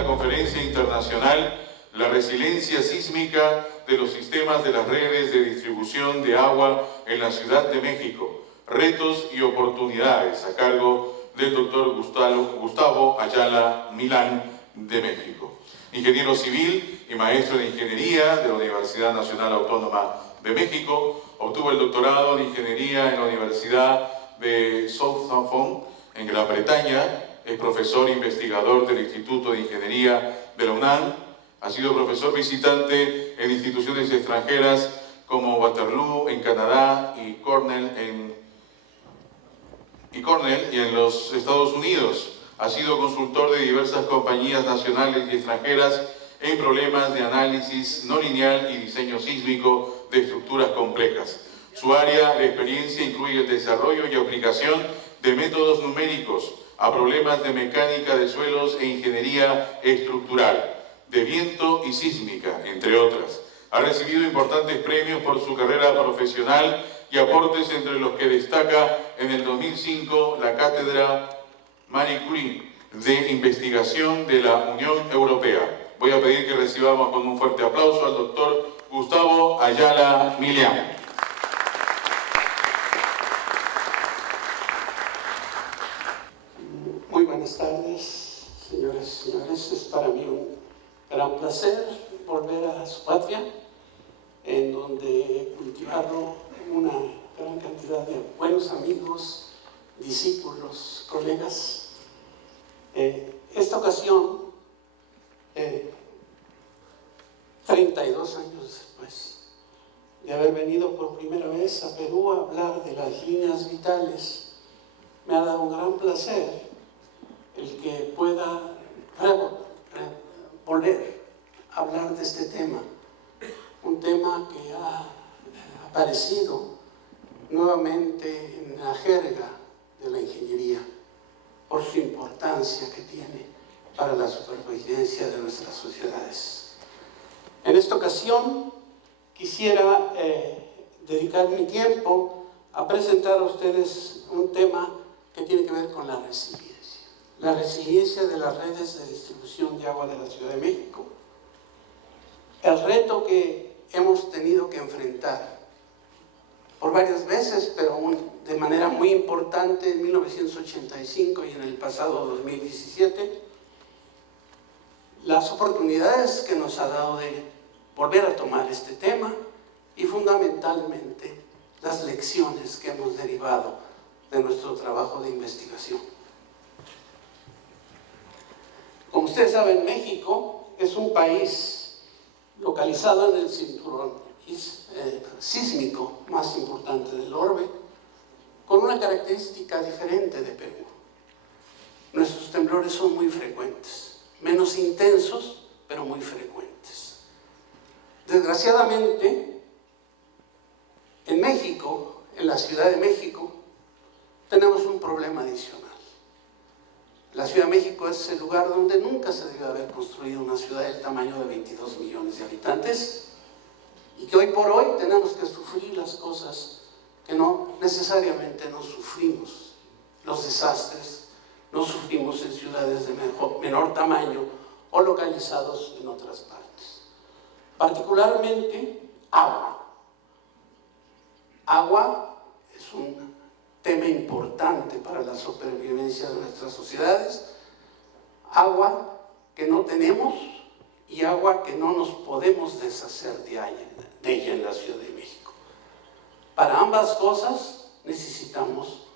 la conferencia internacional La resiliencia sísmica de los sistemas de las redes de distribución de agua en la Ciudad de México, retos y oportunidades, a cargo del doctor Gustavo Ayala Milán de México. Ingeniero civil y maestro de ingeniería de la Universidad Nacional Autónoma de México, obtuvo el doctorado en ingeniería en la Universidad de Southampton, en Gran Bretaña. Es profesor e investigador del Instituto de Ingeniería de la UNAM. Ha sido profesor visitante en instituciones extranjeras como Waterloo en Canadá y Cornell y en los Estados Unidos. Ha sido consultor de diversas compañías nacionales y extranjeras en problemas de análisis no lineal y diseño sísmico de estructuras complejas. Su área de experiencia incluye el desarrollo y aplicación de métodos numéricos a problemas de mecánica de suelos e ingeniería estructural, de viento y sísmica, entre otras. Ha recibido importantes premios por su carrera profesional y aportes, entre los que destaca en el 2005 la Cátedra Marie Curie de Investigación de la Unión Europea. Voy a pedir que recibamos con un fuerte aplauso al doctor Gustavo Ayala Milán. Muy buenas tardes, señoras y señores. Es para mí un gran placer volver a su patria, en donde he cultivado una gran cantidad de buenos amigos, discípulos, colegas. Esta ocasión, 32 años después de haber venido por primera vez a Perú a hablar de las líneas vitales, me ha dado un gran placer el que pueda volver a hablar de este tema, un tema que ha aparecido nuevamente en la jerga de la ingeniería por su importancia que tiene para la supervivencia de nuestras sociedades. En esta ocasión quisiera dedicar mi tiempo a presentar a ustedes un tema que tiene que ver con la resiliencia de las redes de distribución de agua de la Ciudad de México. El reto que hemos tenido que enfrentar por varias veces, pero de manera muy importante en 1985 y en el pasado 2017, las oportunidades que nos ha dado de volver a tomar este tema y fundamentalmente las lecciones que hemos derivado de nuestro trabajo de investigación. Como ustedes saben, México es un país localizado en el cinturón sísmico más importante del orbe, con una característica diferente de Perú. Nuestros temblores son muy frecuentes, menos intensos, pero muy frecuentes. Desgraciadamente, en México, en la Ciudad de México, tenemos un problema adicional. La Ciudad de México es el lugar donde nunca se debió haber construido una ciudad del tamaño de 22 millones de habitantes, y que hoy por hoy tenemos que sufrir las cosas que no necesariamente no sufrimos. Los desastres no sufrimos en ciudades de menor tamaño o localizados en otras partes. Particularmente agua. Agua es un tema importante para la supervivencia de nuestras sociedades. Agua que no tenemos y agua que no nos podemos deshacer de ella en la Ciudad de México. Para ambas cosas necesitamos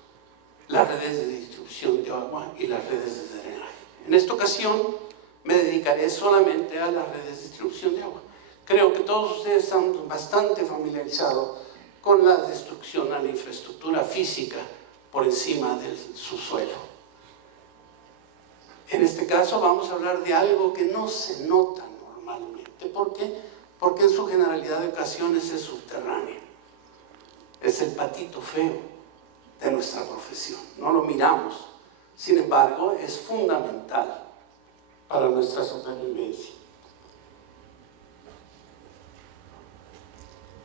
las redes de distribución de agua y las redes de drenaje. En esta ocasión me dedicaré solamente a las redes de distribución de agua. Creo que todos ustedes están bastante familiarizados con la destrucción a la infraestructura física por encima del subsuelo. En este caso vamos a hablar de algo que no se nota normalmente. ¿Por qué? Porque en su generalidad de ocasiones es subterráneo. Es el patito feo de nuestra profesión. No lo miramos. Sin embargo, es fundamental para nuestra supervivencia.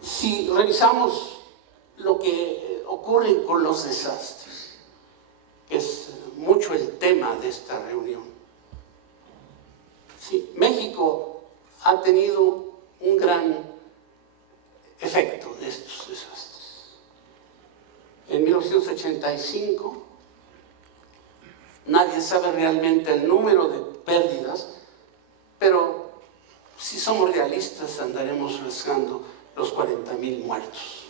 Si revisamos lo que ocurre con los desastres, que es mucho el tema de esta reunión, Sí, México ha tenido un gran efecto de estos desastres. En 1985, nadie sabe realmente el número de pérdidas, pero si somos realistas andaremos rasgando los 40,000 muertos.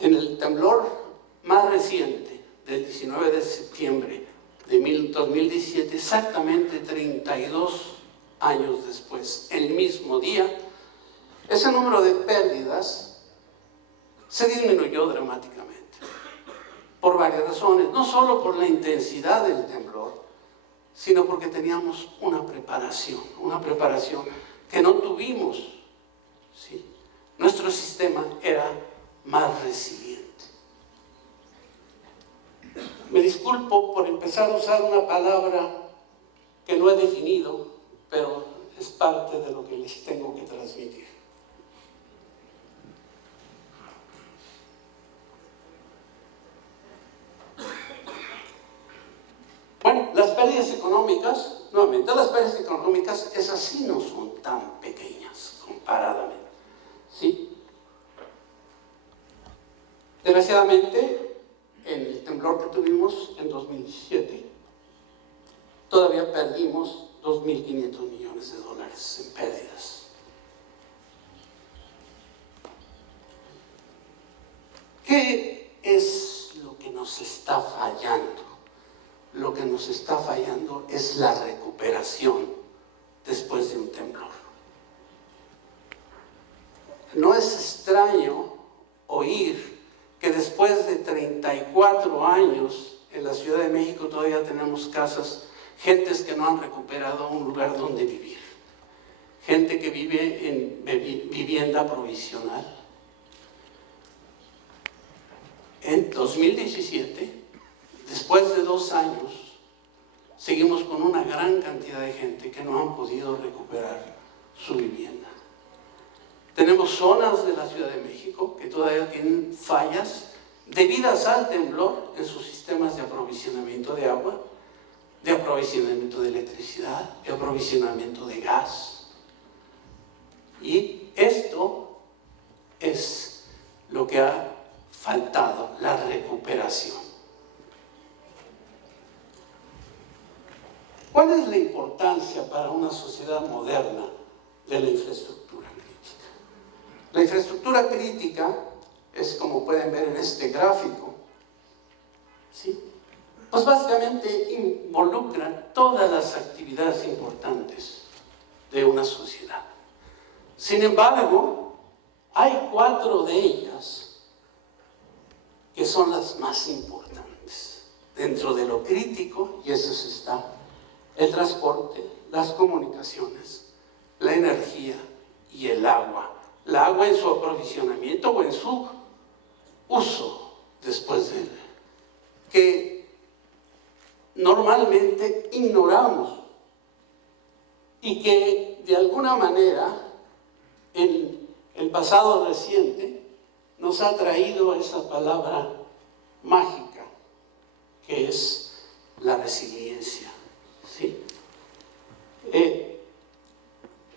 En el temblor más reciente, del 19 de septiembre de 2017, exactamente 32 años después, el mismo día, ese número de pérdidas se disminuyó dramáticamente, por varias razones, no solo por la intensidad del temblor, sino porque teníamos una preparación que no tuvimos, ¿sí? Nuestro sistema era más resiliente. Me disculpo por empezar a usar una palabra que no he definido, pero es parte de lo que les tengo que transmitir. Bueno, las pérdidas económicas, nuevamente, las pérdidas económicas, esas sí no son tan pequeñas comparadamente, ¿sí? Desgraciadamente, en el temblor que tuvimos en 2017, todavía perdimos 2.500 millones de dólares en pérdidas. ¿Qué es lo que nos está fallando? Lo que nos está fallando es la recuperación después de un temblor. No es extraño oír que después de 34 años en la Ciudad de México todavía tenemos casas, gentes que no han recuperado un lugar donde vivir, gente que vive en vivienda provisional. En 2017, después de 2 años, seguimos con una gran cantidad de gente que no han podido recuperar su vivienda. Tenemos zonas de la Ciudad de México que todavía tienen fallas debidas al temblor en sus sistemas de aprovisionamiento de agua, de aprovisionamiento de electricidad, de aprovisionamiento de gas. Y esto es lo que ha faltado, la recuperación. ¿Cuál es la importancia para una sociedad moderna de la infraestructura crítica? La infraestructura crítica es, como pueden ver en este gráfico, ¿sí? Pues básicamente involucra todas las actividades importantes de una sociedad. Sin embargo, hay 4 de ellas que son las más importantes dentro de lo crítico, y eso está: el transporte, las comunicaciones, la energía y el agua. El agua en su aprovisionamiento o en su uso después de él, que normalmente ignoramos y que de alguna manera en el pasado reciente nos ha traído esa palabra mágica que es la resiliencia, ¿sí?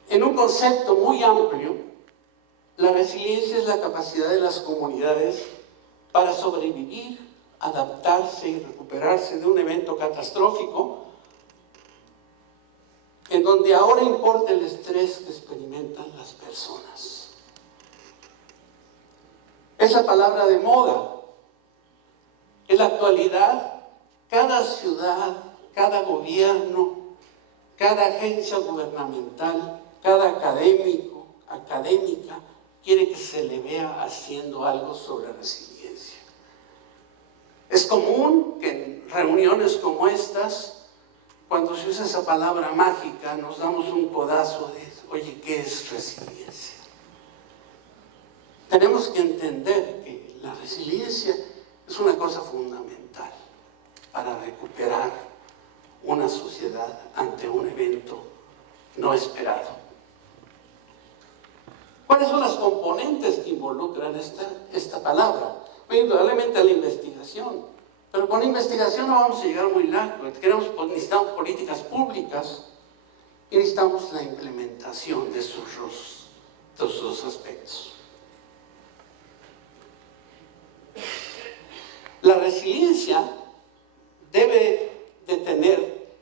En un concepto muy amplio, la resiliencia es la capacidad de las comunidades para sobrevivir, adaptarse y recuperarse de un evento catastrófico en donde ahora importa el estrés que experimentan las personas. Es la palabra de moda. En la actualidad, cada ciudad, cada gobierno, cada agencia gubernamental, cada académico, académica, quiere que se le vea haciendo algo sobre resiliencia. Es común que en reuniones como estas, cuando se usa esa palabra mágica, nos damos un codazo de, oye, ¿qué es resiliencia? Tenemos que entender que la resiliencia es una cosa fundamental para recuperar una sociedad ante un evento no esperado. ¿Cuáles son las componentes que involucran esta palabra? Indudablemente la investigación. Pero con investigación no vamos a llegar muy lejos. Necesitamos políticas públicas y necesitamos la implementación de esos dos aspectos. La resiliencia debe de tener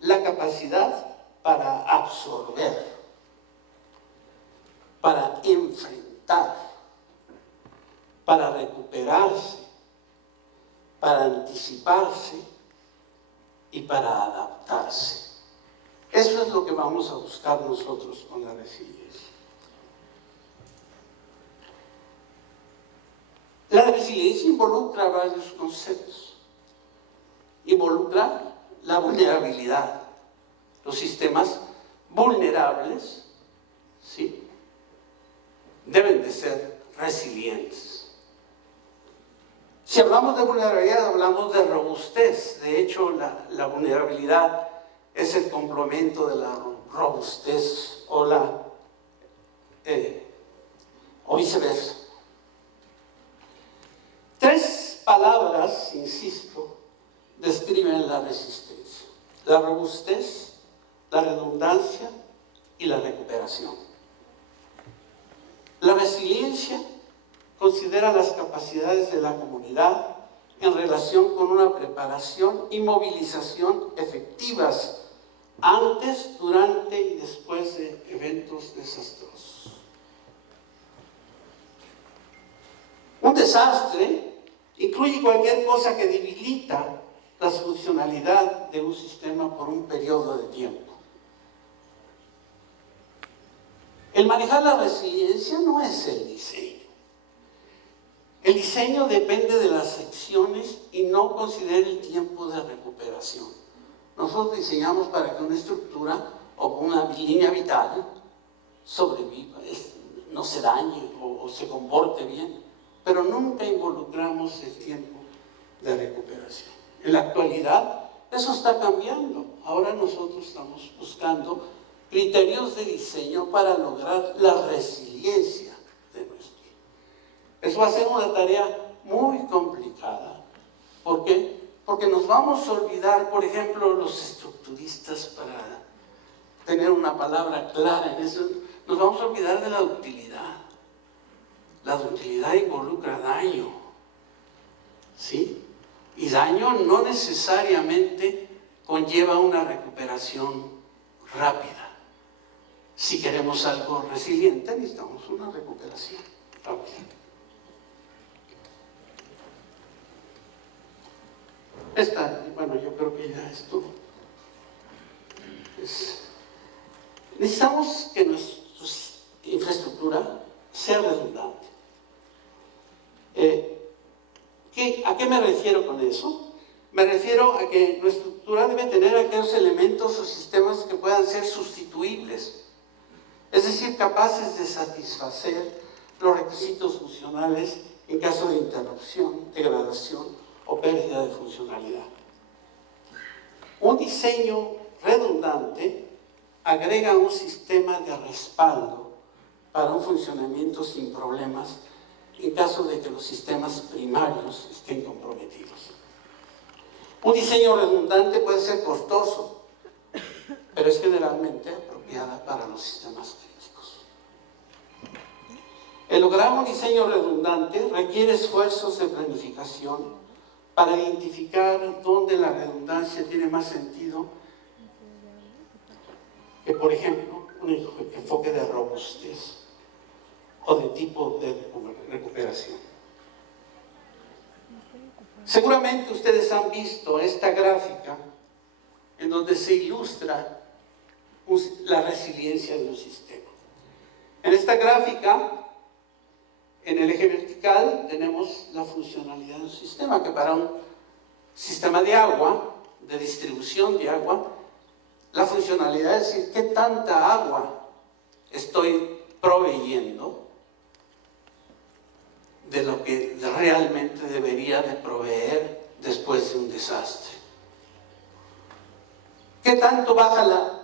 la capacidad para absorber, para enfrentar, para recuperarse, para anticiparse y para adaptarse. Eso es lo que vamos a buscar nosotros con la resiliencia. La resiliencia involucra varios conceptos. Involucra la vulnerabilidad. Los sistemas vulnerables, ¿sí?, deben de ser resilientes. Si hablamos de vulnerabilidad, hablamos de robustez. De hecho, la vulnerabilidad es el complemento de la robustez o viceversa. 3 palabras, insisto, describen la resistencia: la robustez, la redundancia y la recuperación. La resiliencia considera las capacidades de la comunidad en relación con una preparación y movilización efectivas antes, durante y después de eventos desastrosos. Un desastre incluye cualquier cosa que debilita la funcionalidad de un sistema por un periodo de tiempo. El manejar la resiliencia no es el diseño. El diseño depende de las secciones y no considera el tiempo de recuperación. Nosotros diseñamos para que una estructura o una línea vital sobreviva, no se dañe o se comporte bien, pero nunca involucramos el tiempo de recuperación. En la actualidad eso está cambiando. Ahora nosotros estamos buscando criterios de diseño para lograr la resiliencia de nuestro. Eso va a ser una tarea muy complicada. ¿Por qué? Porque nos vamos a olvidar, por ejemplo, los estructuristas, para tener una palabra clara en eso, nos vamos a olvidar de la ductilidad. La ductilidad involucra daño, ¿sí? Y daño no necesariamente conlleva una recuperación rápida. Si queremos algo resiliente, necesitamos una recuperación rápida. Bueno, yo creo que ya esto necesitamos que nuestra infraestructura sea redundante. ¿A qué me refiero con eso? Me refiero a que nuestra estructura debe tener aquellos elementos o sistemas que puedan ser sustituibles, es decir, capaces de satisfacer los requisitos funcionales en caso de interrupción, degradación o pérdida de funcionalidad. Un diseño redundante agrega un sistema de respaldo para un funcionamiento sin problemas en caso de que los sistemas primarios estén comprometidos. Un diseño redundante puede ser costoso, pero es generalmente apropiada para los sistemas críticos. El lograr un diseño redundante requiere esfuerzos de planificación para identificar dónde la redundancia tiene más sentido que, por ejemplo, un enfoque de robustez o de tipo de recuperación. Seguramente ustedes han visto esta gráfica en donde se ilustra la resiliencia de un sistema. En esta gráfica, en el eje vertical, tenemos la funcionalidad de un sistema, que para un sistema de agua, de distribución de agua, la funcionalidad es decir, qué tanta agua estoy proveyendo de lo que realmente debería de proveer después de un desastre. ¿Qué tanto baja la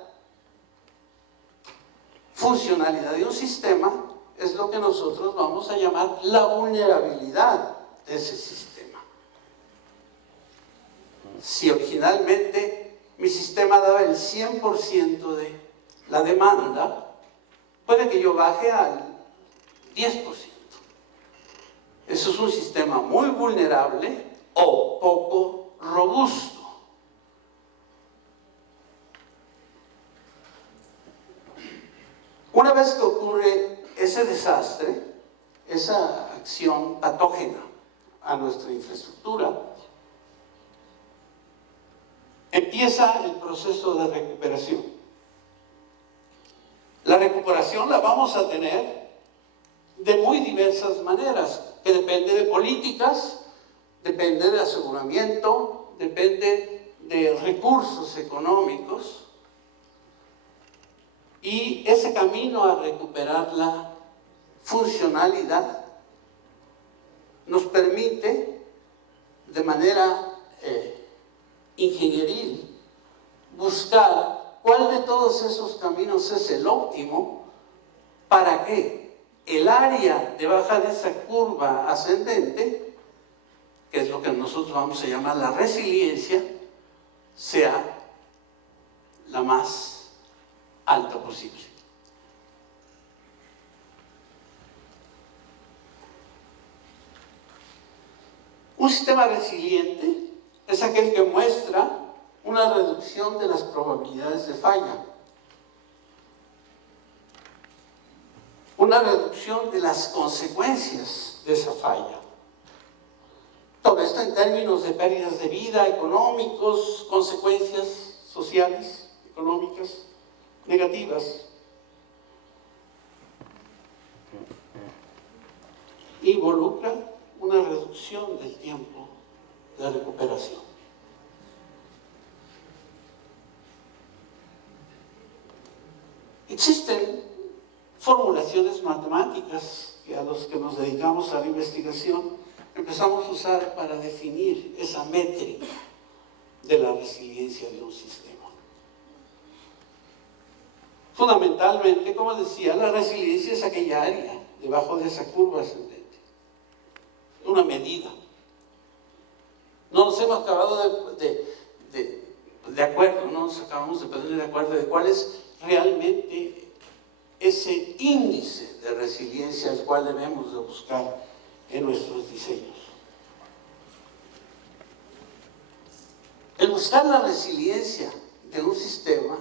funcionalidad de un sistema? Es lo que nosotros vamos a llamar la vulnerabilidad de ese sistema. Si originalmente mi sistema daba el 100% de la demanda, puede que yo baje al 10%. Eso es un sistema muy vulnerable o poco robusto. Una vez que ocurre ese desastre, esa acción patógena a nuestra infraestructura, empieza el proceso de recuperación. La recuperación la vamos a tener de muy diversas maneras, que depende de políticas, depende de aseguramiento, depende de recursos económicos, y ese camino a recuperar la funcionalidad nos permite de manera ingenieril buscar cuál de todos esos caminos es el óptimo para que el área debajo de esa curva ascendente, que es lo que nosotros vamos a llamar la resiliencia, sea la más alta posible. Un sistema resiliente es aquel que muestra una reducción de las probabilidades de falla, una reducción de las consecuencias de esa falla. Todo esto en términos de pérdidas de vida, económicos, consecuencias sociales, económicas, negativas. Involucra una reducción del tiempo de recuperación. Existen formulaciones matemáticas que a los que nos dedicamos a la investigación empezamos a usar para definir esa métrica de la resiliencia de un sistema. Fundamentalmente, como decía, la resiliencia es aquella área debajo de esa curva ascendente, una medida. No nos hemos acabado de acuerdo, no nos acabamos de poner de acuerdo de cuál es realmente ese índice de resiliencia al cual debemos de buscar en nuestros diseños. El buscar la resiliencia de un sistema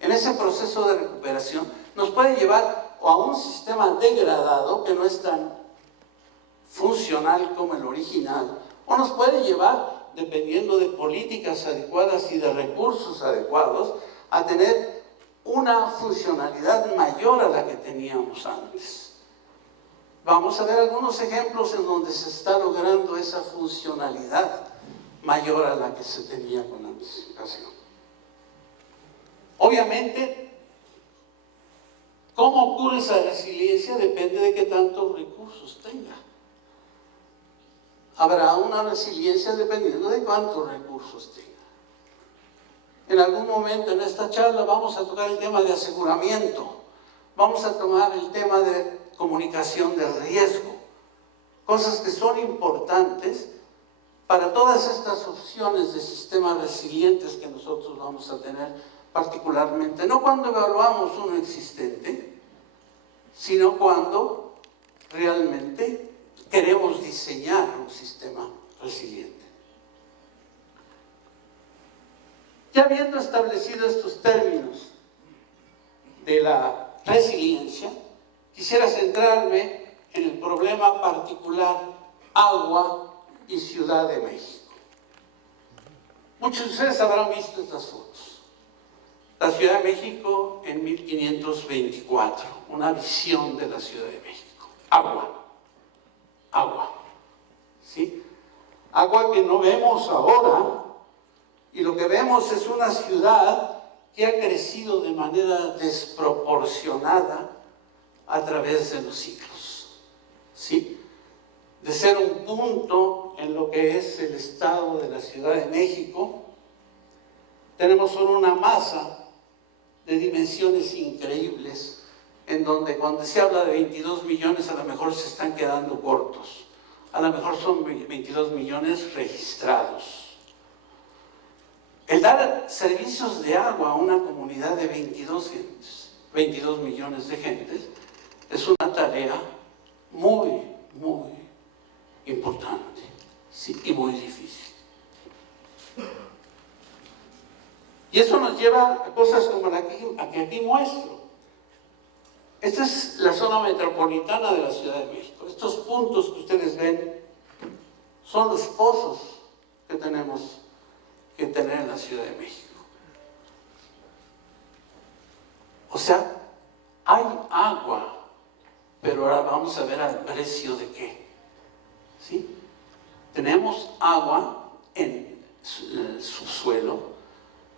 en ese proceso de recuperación nos puede llevar a un sistema degradado que no es tan funcional como el original, o nos puede llevar, dependiendo de políticas adecuadas y de recursos adecuados, a tener una funcionalidad mayor a la que teníamos antes. Vamos a ver algunos ejemplos en donde se está logrando esa funcionalidad mayor a la que se tenía con anticipación. Obviamente, cómo ocurre esa resiliencia depende de qué tantos recursos tenga. Habrá una resiliencia dependiendo de cuántos recursos tenga. En algún momento en esta charla vamos a tocar el tema de aseguramiento, vamos a tomar el tema de comunicación de riesgo, cosas que son importantes para todas estas opciones de sistemas resilientes que nosotros vamos a tener particularmente, no cuando evaluamos uno existente, sino cuando realmente queremos diseñar un sistema resiliente. Ya habiendo establecido estos términos de la resiliencia, quisiera centrarme en el problema particular agua y Ciudad de México. Muchos de ustedes habrán visto estas fotos. La Ciudad de México en 1524, una visión de la Ciudad de México. Agua, ¿sí? Agua que no vemos ahora, y lo que vemos es una ciudad que ha crecido de manera desproporcionada a través de los siglos, ¿sí? De ser un punto en lo que es el estado de la Ciudad de México, tenemos solo una masa de dimensiones increíbles, en donde cuando se habla de 22 millones a lo mejor se están quedando cortos, a lo mejor son 22 millones registrados. El dar servicios de agua a una comunidad de 22 millones de gentes es una tarea muy, muy importante, sí, y muy difícil. Y eso nos lleva a cosas como la que aquí muestro. Esta es la zona metropolitana de la Ciudad de México. Estos puntos que ustedes ven son los pozos que tenemos que tener en la Ciudad de México. O sea, hay agua, pero ahora vamos a ver al precio de qué. ¿Sí? Tenemos agua en el subsuelo,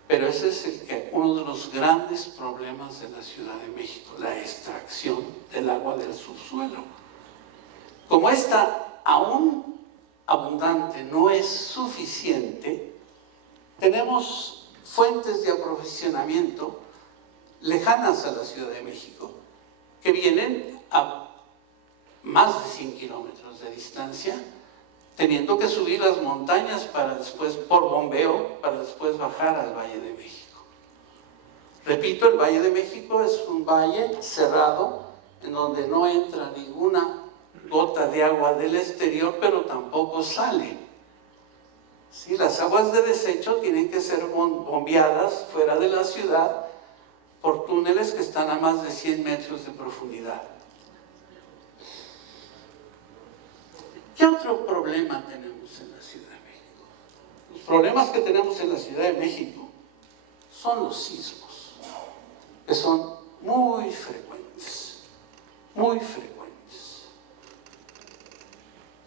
pero ese es uno de los grandes problemas de la Ciudad de México, la extracción del agua del subsuelo. Como esta aún abundante no es suficiente, tenemos fuentes de aprovisionamiento lejanas a la Ciudad de México que vienen a más de 100 kilómetros de distancia, teniendo que subir las montañas para después, por bombeo, para después bajar al Valle de México. Repito, el Valle de México es un valle cerrado en donde no entra ninguna gota de agua del exterior, pero tampoco sale. ¿Sí? Las aguas de desecho tienen que ser bombeadas fuera de la ciudad por túneles que están a más de 100 metros de profundidad. ¿Qué otro problema tenemos en la Ciudad de México? Los problemas que tenemos en la Ciudad de México son los sismos, que son muy frecuentes, muy frecuentes.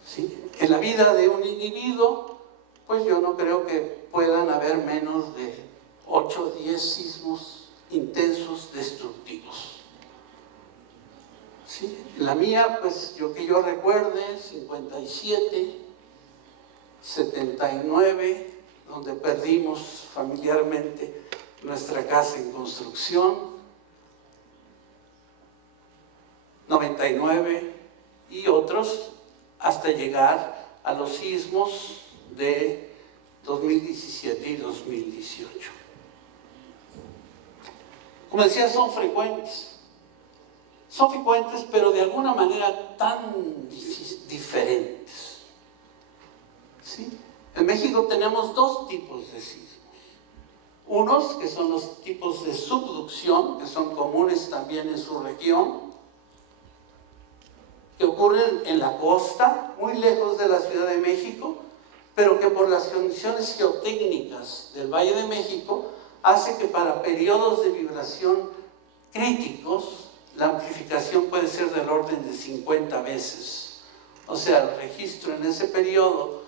¿Sí? En la vida de un individuo, pues yo no creo que puedan haber menos de 8 o 10 sismos intensos destructivos. ¿Sí? La mía, pues que yo recuerde, 57, 79, donde perdimos familiarmente nuestra casa en construcción, 99 y otros, hasta llegar a los sismos de 2017 y 2018. Como decía, son frecuentes. Son frecuentes, pero de alguna manera tan diferentes. ¿Sí? En México tenemos dos tipos de sismos. Unos que son los tipos de subducción, que son comunes también en su región, que ocurren en la costa, muy lejos de la Ciudad de México, pero que por las condiciones geotécnicas del Valle de México hace que para periodos de vibración críticos la amplificación puede ser del orden de 50 veces. O sea, el registro en ese periodo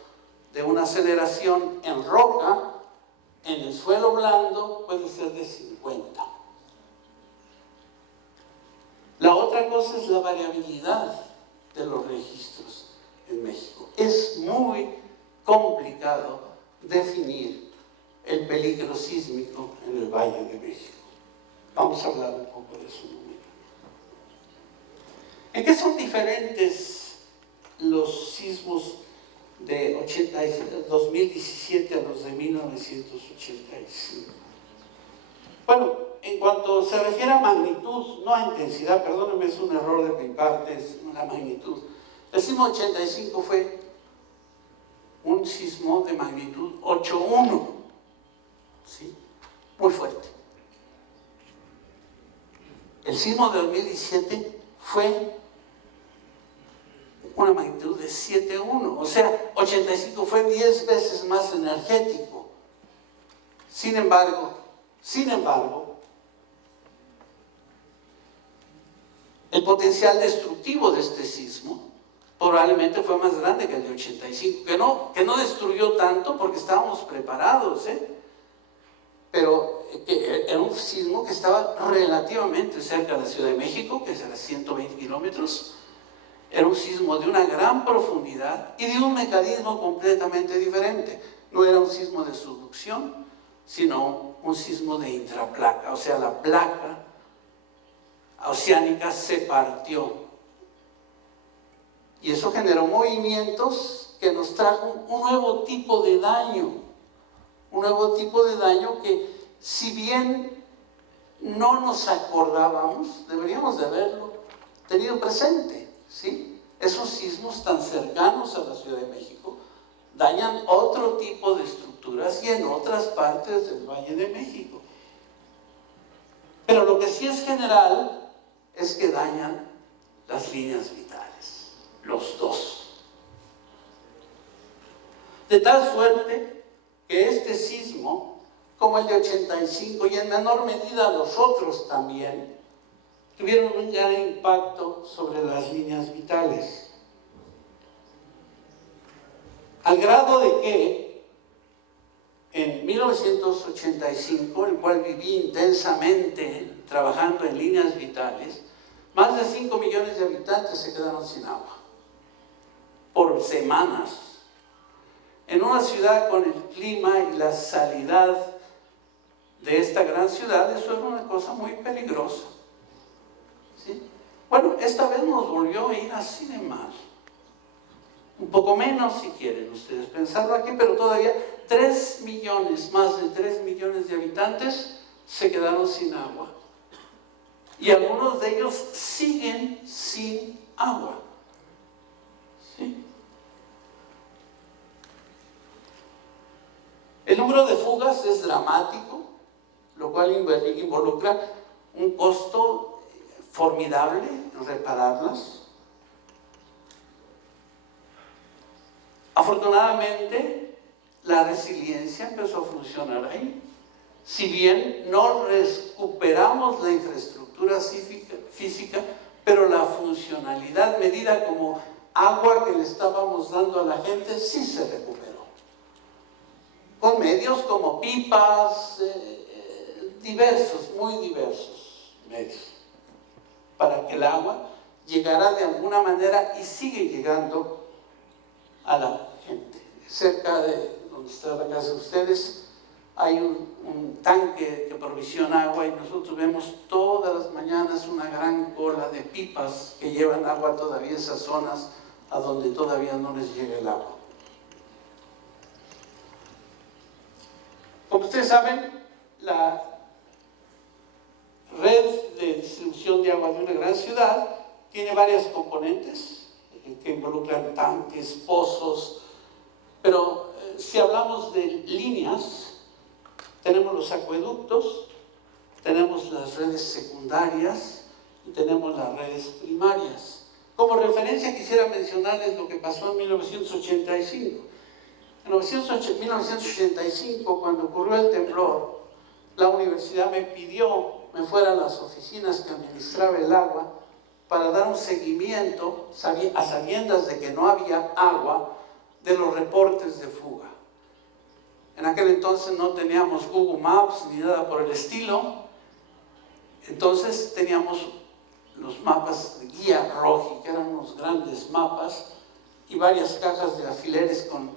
de una aceleración en roca, en el suelo blando, puede ser de 50. La otra cosa es la variabilidad de los registros en México. Es muy complicado definir el peligro sísmico en el Valle de México. Vamos a hablar un poco de eso. ¿En qué son diferentes los sismos de 2017 a los de 1985? Bueno, en cuanto se refiere a magnitud, no a intensidad, perdónenme, es un error de mi parte, es la magnitud. El sismo 85 fue un sismo de magnitud 8.1, ¿sí? Muy fuerte. El sismo de 2017 fue una magnitud de 7.1, o sea, 85 fue 10 veces más energético. Sin embargo, el potencial destructivo de este sismo probablemente fue más grande que el de 85, que no destruyó tanto porque estábamos preparados, pero que era un sismo que estaba relativamente cerca de la Ciudad de México, que es a 120 kilómetros. Era un sismo de una gran profundidad y de un mecanismo completamente diferente. No era un sismo de subducción, sino un sismo de intraplaca, o sea, la placa oceánica se partió. Y eso generó movimientos que nos trajo un nuevo tipo de daño, un nuevo tipo de daño que, si bien no nos acordábamos, deberíamos de haberlo tenido presente, ¿sí? Esos sismos tan cercanos a la Ciudad de México dañan otro tipo de estructuras y en otras partes del Valle de México. Pero lo que sí es general es que dañan las líneas vitales, los dos. De tal suerte que este sismo, como el de 85 y en menor medida los otros también, tuvieron un gran impacto sobre las líneas vitales. Al grado de que en 1985, el cual viví intensamente trabajando en líneas vitales, más de 5 millones de habitantes se quedaron sin agua por semanas. En una ciudad con el clima y la salidad de esta gran ciudad, eso era una cosa muy peligrosa, ¿sí? Bueno, esta vez nos volvió a ir así de mal. Un poco menos si quieren ustedes pensarlo aquí, pero todavía 3 millones, más de 3 millones de habitantes se quedaron sin agua. Y algunos de ellos siguen sin agua, ¿sí? El número de fugas es dramático, lo cual involucra un costo formidable en repararlas. Afortunadamente, la resiliencia empezó a funcionar ahí. Si bien no recuperamos la infraestructura física, pero la funcionalidad medida como agua que le estábamos dando a la gente sí se recuperó. Con medios como pipas, diversos, muy diversos medios, para que el agua llegara de alguna manera y sigue llegando a la gente. Cerca de donde está la casa de ustedes hay un tanque que provisiona agua y nosotros vemos todas las mañanas una gran cola de pipas que llevan agua todavía a esas zonas a donde todavía no les llega el agua. Como ustedes saben, la red de distribución de agua de una gran ciudad tiene varias componentes que involucran tanques, pozos, pero si hablamos de líneas, tenemos los acueductos, tenemos las redes secundarias y tenemos las redes primarias. Como referencia quisiera mencionarles lo que pasó en 1985. En 1985, cuando ocurrió el temblor, la universidad me pidió me fuera a las oficinas que administraba el agua para dar un seguimiento a sabiendas de que no había agua de los reportes de fuga. En aquel entonces no teníamos Google Maps ni nada por el estilo, entonces teníamos los mapas de guía Roji, que eran unos grandes mapas, y varias cajas de alfileres con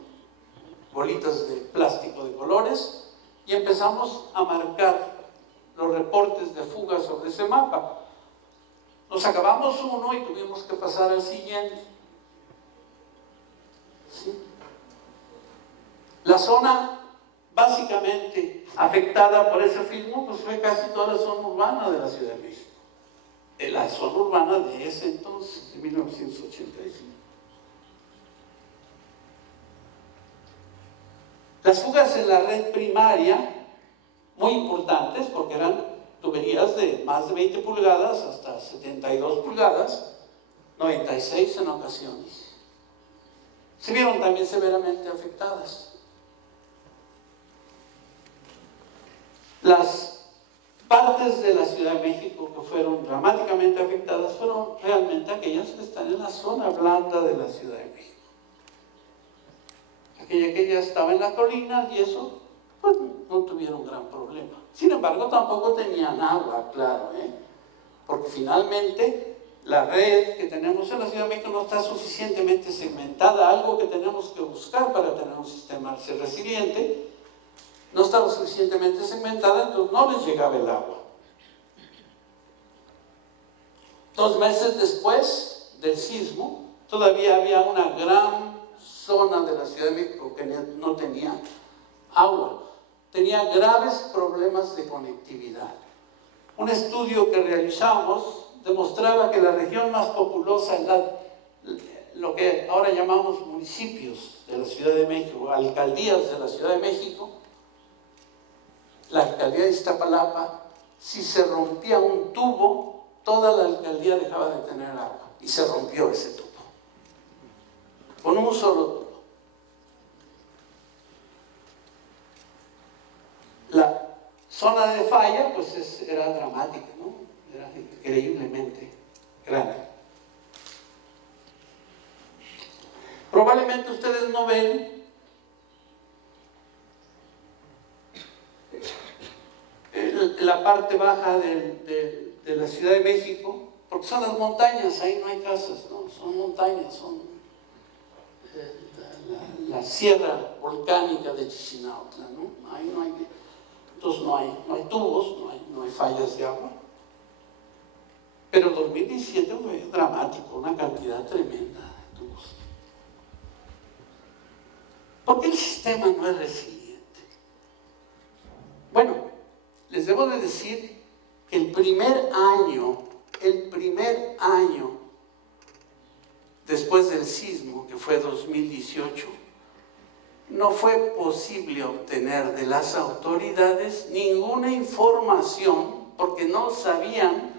bolitas de plástico de colores, y empezamos a marcar los reportes de fuga sobre ese mapa. Nos acabamos uno y tuvimos que pasar al siguiente. ¿Sí? La zona básicamente afectada por ese sismo pues fue casi toda la zona urbana de la Ciudad de México. La zona urbana de ese entonces, de 1985. Las fugas en la red primaria, muy importantes porque eran tuberías de más de 20 pulgadas hasta 72 pulgadas, 96 en ocasiones. Se vieron también severamente afectadas. Las partes de la Ciudad de México que fueron dramáticamente afectadas fueron realmente aquellas que están en la zona blanda de la Ciudad de México. Aquella que ya estaba en la colina y eso, pues no tuvieron gran problema. Sin embargo, tampoco tenían agua, claro, porque finalmente la red que tenemos en la Ciudad de México no está suficientemente segmentada, algo que tenemos que buscar para tener un sistema resiliente. No estaba suficientemente segmentada, entonces no les llegaba el agua. 2 meses después del sismo, todavía había una gran zona de la Ciudad de México que no tenía agua. tenía graves problemas de conectividad. Un estudio que realizamos demostraba que la región más populosa, lo que ahora llamamos municipios de la Ciudad de México, alcaldías de la Ciudad de México, la alcaldía de Iztapalapa, si se rompía un tubo, toda la alcaldía dejaba de tener agua, y se rompió ese tubo, con un solo tubo. La zona de falla, pues era dramática, ¿no? Era increíblemente grande. Probablemente ustedes no ven la parte baja de la Ciudad de México, porque son las montañas, ahí no hay casas, ¿no? Son montañas, son la sierra volcánica de Chichinautla, ¿no? Ahí no hay, entonces no hay tubos, no hay fallas de agua. Pero 2017 fue dramático, una cantidad tremenda de tubos. ¿Por qué el sistema no es resiliente? Bueno, les debo de decir que el primer año después del sismo, que fue 2018, no fue posible obtener de las autoridades ninguna información porque no sabían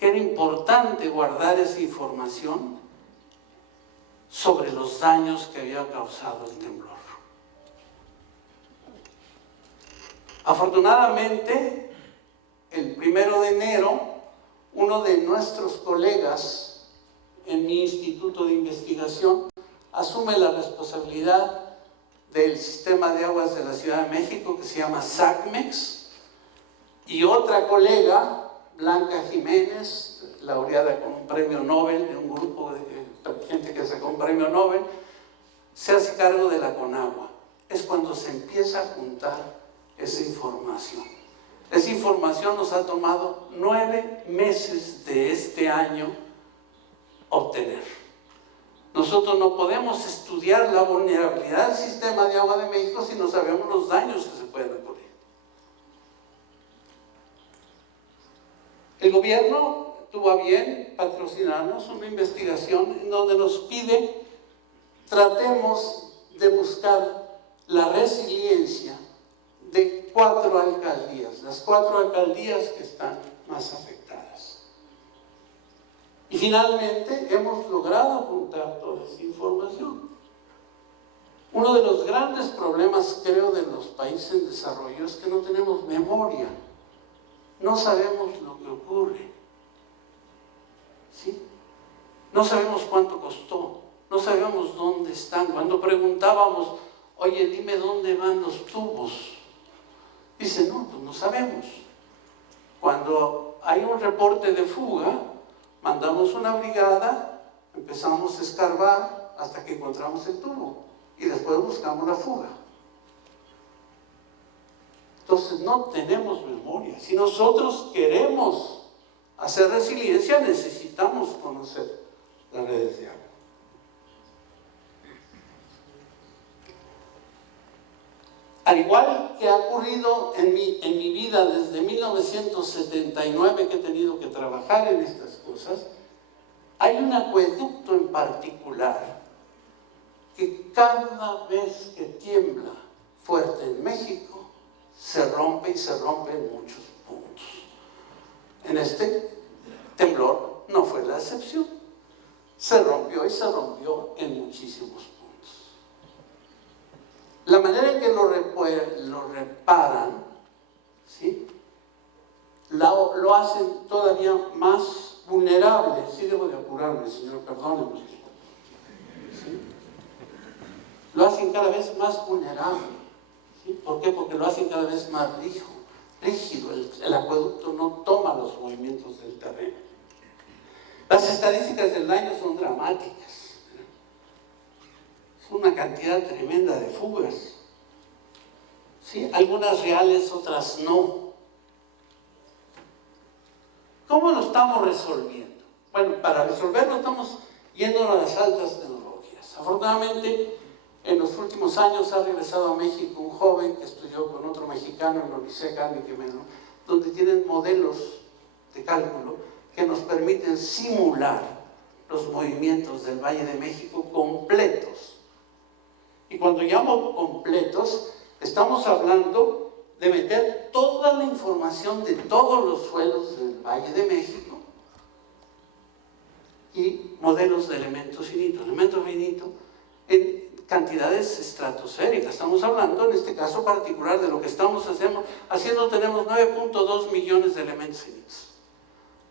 que era importante guardar esa información sobre los daños que había causado el temblor. Afortunadamente, el 1 de enero, uno de nuestros colegas en mi instituto de investigación asume la responsabilidad del sistema de aguas de la Ciudad de México, que se llama SACMEX, y otra colega, Blanca Jiménez, laureada con un premio Nobel, de un grupo de gente que sacó un premio Nobel, se hace cargo de la CONAGUA. Es cuando se empieza a juntar esa información. Esa información nos ha tomado 9 meses de este año obtener. Nosotros no podemos estudiar la vulnerabilidad del sistema de agua de México si no sabemos los daños que se pueden ocurrir. El gobierno tuvo a bien patrocinarnos una investigación en donde nos pide tratemos de buscar la resiliencia de 4 alcaldías, las 4 alcaldías que están más afectadas. Y finalmente hemos logrado juntar toda esa información. Uno de los grandes problemas, creo, de los países en desarrollo es que no tenemos memoria. No sabemos lo que ocurre. ¿Sí? No sabemos cuánto costó. No sabemos dónde están. Cuando preguntábamos, oye, dime dónde van los tubos, dice, no, pues no sabemos. Cuando hay un reporte de fuga, mandamos una brigada, empezamos a escarbar hasta que encontramos el tubo y después buscamos la fuga. Entonces no tenemos memoria. Si nosotros queremos hacer resiliencia, necesitamos conocer las redes de agua. Al igual que ha ocurrido en mi vida desde 1979, que he tenido que trabajar en estas cosas, hay un acueducto en particular que cada vez que tiembla fuerte en México, se rompe y se rompe en muchos puntos. En este temblor no fue la excepción. Se rompió y se rompió en muchísimos puntos. La manera en que lo reparan, ¿sí?, lo hacen todavía más vulnerable. Sí, debo de apurarme, señor, perdóneme. ¿Sí? Lo hacen cada vez más vulnerable. ¿Sí? ¿Por qué? Porque lo hacen cada vez más rígido. El acueducto no toma los movimientos del terreno. Las estadísticas del daño son dramáticas. Es una cantidad tremenda de fugas. ¿Sí? Algunas reales, otras no. ¿Cómo lo estamos resolviendo? Bueno, para resolverlo estamos yendo a las altas tecnologías. Afortunadamente, En los últimos años ha regresado a México un joven que estudió con otro mexicano en la Universidad de Carmen Quemelo, donde tienen modelos de cálculo que nos permiten simular los movimientos del Valle de México completos. Y cuando llamo completos, estamos hablando de meter toda la información de todos los suelos del Valle de México y modelos de elementos finitos. Elementos finitos en cantidades estratosféricas. Estamos hablando, en este caso particular, de lo que estamos haciendo tenemos 9.2 millones de elementos finitos.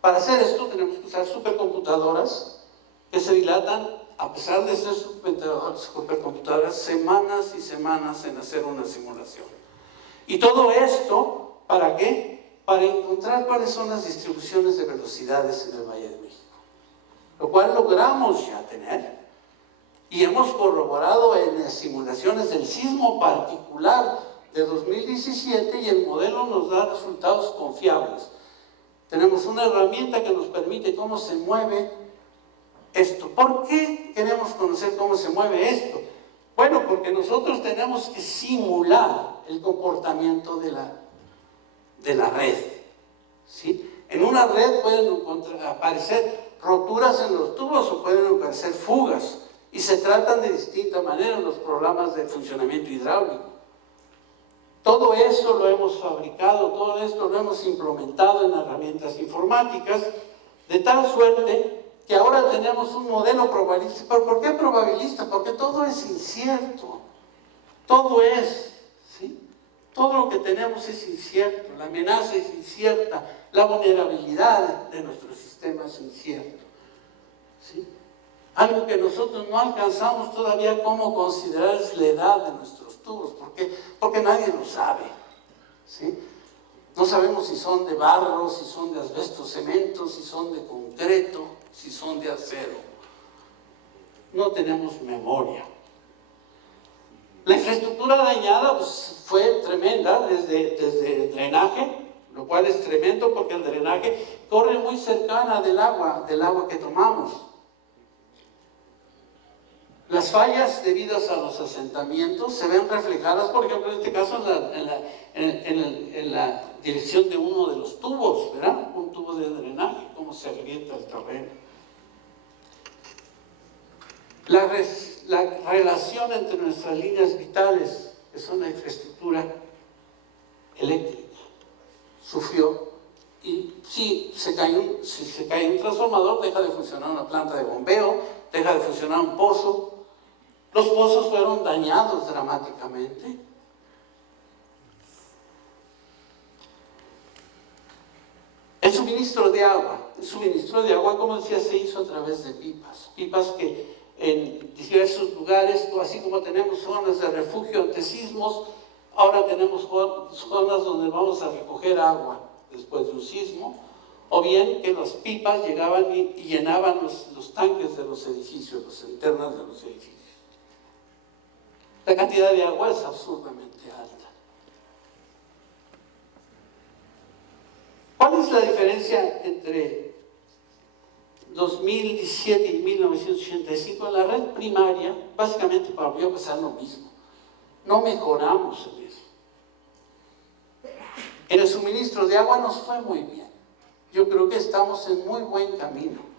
Para hacer esto tenemos que usar supercomputadoras que se dilatan, a pesar de ser supercomputadoras, semanas y semanas en hacer una simulación. Y todo esto, ¿para qué? Para encontrar cuáles son las distribuciones de velocidades en el Valle de México. Lo cual logramos ya tener. Y hemos corroborado en las simulaciones del sismo particular de 2017 y el modelo nos da resultados confiables. Tenemos una herramienta que nos permite cómo se mueve esto. ¿Por qué queremos conocer cómo se mueve esto? Bueno, porque nosotros tenemos que simular el comportamiento de la red, ¿sí? En una red pueden aparecer roturas en los tubos o pueden aparecer fugas. Y se tratan de distinta manera en los programas de funcionamiento hidráulico. Todo eso lo hemos fabricado, todo esto lo hemos implementado en herramientas informáticas, de tal suerte que ahora tenemos un modelo probabilístico. ¿Pero por qué probabilista? Porque todo es incierto. Todo es, ¿sí? Todo lo que tenemos es incierto. La amenaza es incierta. La vulnerabilidad de nuestro sistema es incierto, ¿sí? Algo que nosotros no alcanzamos todavía cómo considerar es la edad de nuestros tubos. ¿Por qué? Porque nadie lo sabe, ¿sí? No sabemos si son de barro, si son de asbesto cemento, si son de concreto, si son de acero. No tenemos memoria. La infraestructura dañada pues, fue tremenda desde el drenaje, lo cual es tremendo porque el drenaje corre muy cercana del agua que tomamos. Las fallas debidas a los asentamientos se ven reflejadas, por ejemplo, en este caso en la dirección de uno de los tubos, ¿verdad? Un tubo de drenaje, cómo se agrieta el terreno. La relación entre nuestras líneas vitales, que son la infraestructura eléctrica, sufrió. Y si se cae un transformador, deja de funcionar una planta de bombeo, deja de funcionar un pozo. Los pozos fueron dañados dramáticamente. El suministro de agua, como decía, se hizo a través de pipas que en diversos lugares, así como tenemos zonas de refugio ante sismos, ahora tenemos zonas donde vamos a recoger agua después de un sismo, o bien que las pipas llegaban y llenaban los tanques de los edificios, las internas de los edificios. La cantidad de agua es absurdamente alta. ¿Cuál es la diferencia entre 2017 y 1985? En la red primaria, básicamente volvió a pasar lo mismo. No mejoramos en eso. En el suministro de agua nos fue muy bien. Yo creo que estamos en muy buen camino.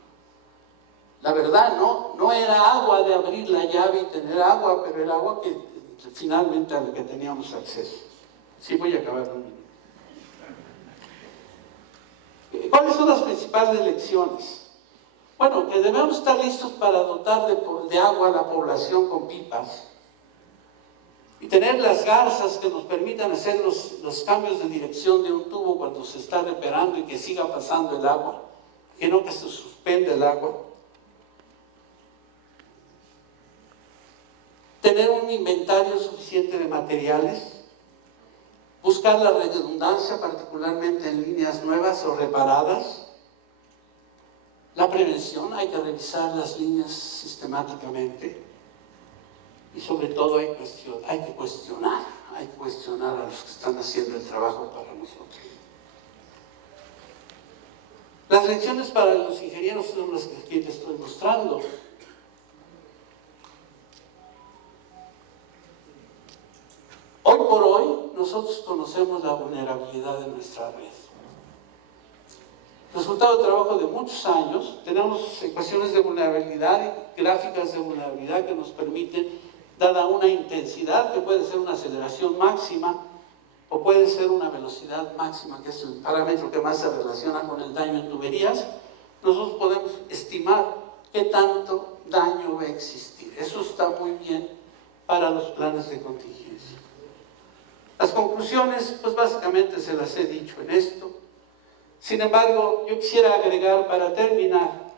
La verdad, no era agua de abrir la llave y tener agua, pero era agua que finalmente a la que teníamos acceso. Sí, voy a acabar un minuto. ¿Cuáles son las principales lecciones? Bueno, que debemos estar listos para dotar de agua a la población con pipas y tener las garzas que nos permitan hacer los cambios de dirección de un tubo cuando se está reparando y que siga pasando el agua, que no que se suspenda el agua. Tener un inventario suficiente de materiales, buscar la redundancia, particularmente en líneas nuevas o reparadas. La prevención, hay que revisar las líneas sistemáticamente. Y sobre todo hay que cuestionar a los que están haciendo el trabajo para nosotros. Las lecciones para los ingenieros son las que aquí les estoy mostrando. nosotros conocemos la vulnerabilidad de nuestra red. Resultado de trabajo de muchos años, tenemos ecuaciones de vulnerabilidad y gráficas de vulnerabilidad que nos permiten, dada una intensidad que puede ser una aceleración máxima o puede ser una velocidad máxima, que es el parámetro que más se relaciona con el daño en tuberías, nosotros podemos estimar qué tanto daño va a existir. Eso está muy bien para los planes de contingencia. Las conclusiones, pues básicamente se las he dicho en esto. Sin embargo, yo quisiera agregar para terminar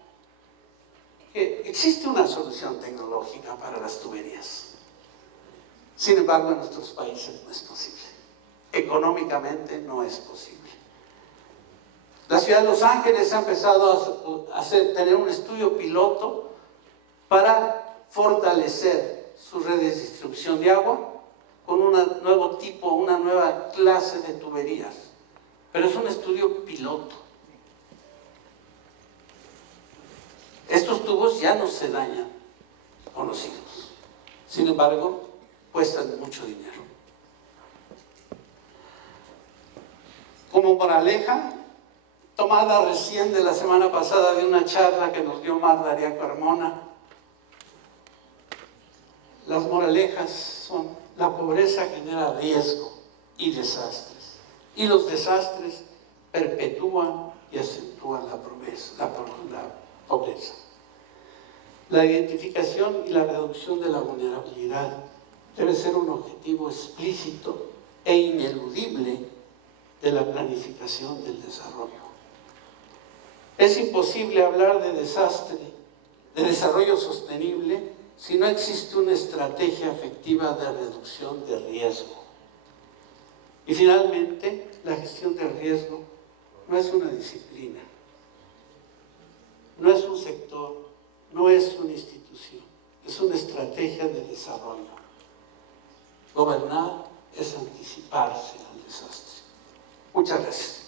que existe una solución tecnológica para las tuberías. Sin embargo, en nuestros países no es posible. Económicamente no es posible. La ciudad de Los Ángeles ha empezado a tener un estudio piloto para fortalecer sus redes de distribución de agua con un nuevo tipo, una nueva clase de tuberías. Pero es un estudio piloto. Estos tubos ya no se dañan con los hijos. Sin embargo, cuestan mucho dinero. Como moraleja, tomada recién de la semana pasada de una charla que nos dio Marta Carmona, las moralejas son: la pobreza genera riesgo y desastres, y los desastres perpetúan y acentúan la pobreza. La identificación y la reducción de la vulnerabilidad debe ser un objetivo explícito e ineludible de la planificación del desarrollo. Es imposible hablar de desarrollo sostenible, si no existe una estrategia efectiva de reducción de riesgo. Y finalmente, la gestión del riesgo no es una disciplina, no es un sector, no es una institución, es una estrategia de desarrollo. Gobernar es anticiparse al desastre. Muchas gracias.